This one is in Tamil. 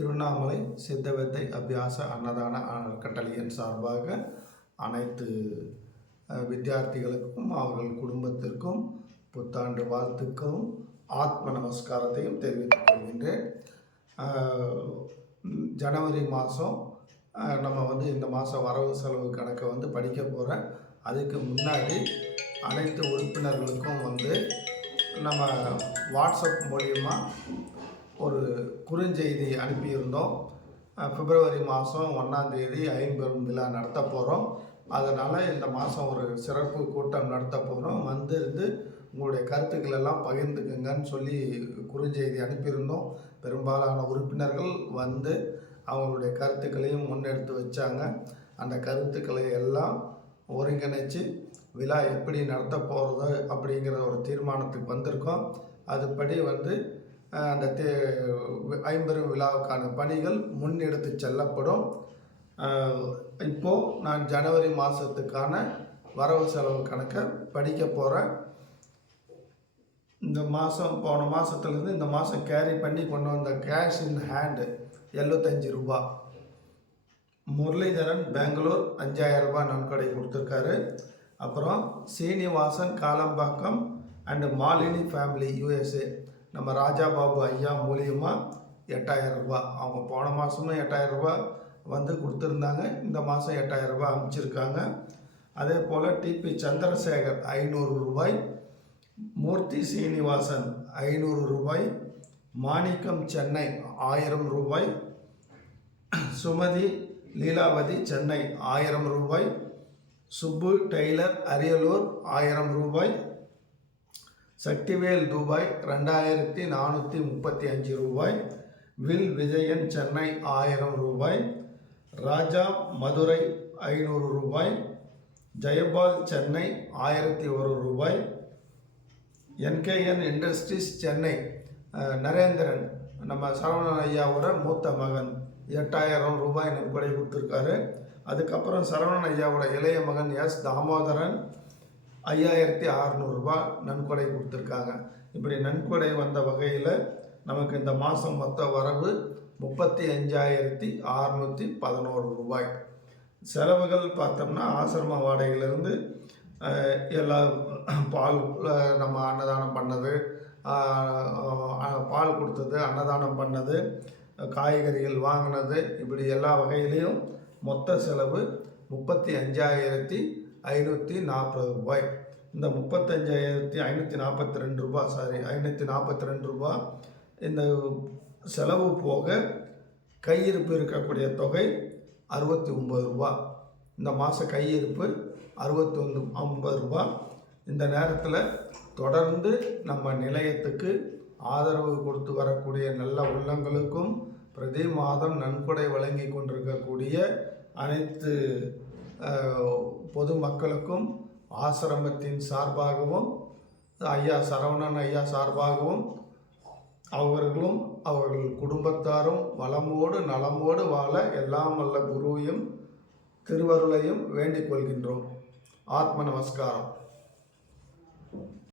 திருவண்ணாமலை சித்தவித்தை அபியாச அன்னதான அறக்கட்டளையின் சார்பாக அனைத்து வித்தியார்த்திகளுக்கும் அவர்கள் குடும்பத்திற்கும் புத்தாண்டு வாழ்த்துக்களும் ஆத்ம நமஸ்காரத்தையும் தெரிவித்துக் கொள்கின்றேன். ஜனவரி மாதம் நம்ம இந்த மாதம் வரவு செலவு கணக்கை படிக்க போகிறேன். அதுக்கு முன்னாடி அனைத்து உறுப்பினர்களுக்கும் நம்ம வாட்ஸ்அப் மூலிமா ஒரு குறுஞ்செய்தி அனுப்பியிருந்தோம். பிப்ரவரி மாதம் 1ஆம் தேதி ஐம்பெரும் விழா நடத்த போகிறோம். அதனால் இந்த மாதம் ஒரு சிறப்பு கூட்டம் நடத்த போகிறோம். இருந்து உங்களுடைய கருத்துக்கள் எல்லாம் பகிர்ந்துக்குங்கன்னு சொல்லி குறுஞ்செய்தி அனுப்பியிருந்தோம். பெரும்பாலான உறுப்பினர்கள் அவங்களுடைய கருத்துக்களையும் முன்னெடுத்து வச்சாங்க. அந்த கருத்துக்களை எல்லாம் ஒருங்கிணைச்சு விழா எப்படி நடத்த போகிறது அப்படிங்கிற ஒரு தீர்மானத்துக்கு வந்திருக்கோம். அதுபடி அந்த ஐம்பெரும் விழாவுக்கான பணிகள் முன்னெடுத்து செல்லப்படும். இப்போது நான் ஜனவரி மாதத்துக்கான வரவு செலவு கணக்கை படிக்க போகிறேன். இந்த மாதம் போன மாதத்துலேருந்து இந்த மாதம் கேரி பண்ணி கொண்டு வந்த கேஷ் இன் ஹேண்டு 75 ரூபா. முரளிதரன் பெங்களூர் 5000 ரூபாய் நன்கொடை கொடுத்துருக்காரு. அப்புறம் Srinivasan Kalambakkam and Malini family USA நம்ம ராஜாபாபு ஐயா மூலியமாக 8000 ரூபா. அவங்க போன மாதமும் 8000 ரூபா கொடுத்துருந்தாங்க. இந்த மாதம் 8000 ரூபா அனுப்பிச்சிருக்காங்க. அதே போல் டிபி சந்திரசேகர் 500 ரூபாய், மூர்த்தி சீனிவாசன் 500 ரூபாய், மாணிக்கம் சென்னை 1000 ரூபாய், சுமதி லீலாவதி சென்னை 1000 ரூபாய், சுப்பு டெய்லர் அரியலூர் 1000 ரூபாய், சக்திவேல் துபாய் 2435 ரூபாய், வில் விஜயன் சென்னை 1000 ரூபாய், ராஜா மதுரை 500 ரூபாய், ஜெயபால் சென்னை 1001 ரூபாய், NKN இண்டஸ்ட்ரீஸ் சென்னை நரேந்திரன் நம்ம சரவணன் ஐயாவோட மூத்த மகன் 8000 ரூபாய் நன்கொடை கொடுத்துருக்காரு. அதுக்கப்புறம் சரவணன் ஐயாவோட இளைய மகன் S தாமோதரன் 5600 ரூபாய் நன்கொடை கொடுத்துருக்காங்க. இப்படி நன்கொடை வந்த வகையில் நமக்கு இந்த மாதம் மொத்த வரவு 35,611 ரூபாய். செலவுகள் பார்த்தோம்னா ஆசிரம வாடகையிலிருந்து எல்லா பால் நம்ம அன்னதானம் பண்ணது, பால் கொடுத்தது, அன்னதானம் பண்ணது, காய்கறிகள் வாங்கினது, இப்படி எல்லா வகையிலையும் மொத்த செலவு 35,540 ரூபாய். இந்த 35,542 ரூபாய் 542 ரூபாய் இந்த செலவு போக கையிருப்பு இருக்கக்கூடிய தொகை 69 ரூபா. இந்த மாத கையிருப்பு 69 ரூபா. இந்த நேரத்தில் தொடர்ந்து நம்ம நிலையத்துக்கு ஆதரவு கொடுத்து வரக்கூடிய நல்ல உள்ளங்களுக்கும் பிரதி மாதம் நன்கொடை வழங்கி கொண்டிருக்கக்கூடிய அனைத்து பொதுமக்களுக்கும் ஆசிரமத்தின் சார்பாகவும் ஐயா சரவணன் ஐயா சார்பாகவும் அவர்களும் அவர்கள் குடும்பத்தாரும் வளமோடு நலமோடு வாழ எல்லாம் வல்ல குருவையும் திருவருளையும் வேண்டிக் கொள்கின்றோம். ஆத்ம நமஸ்காரம்.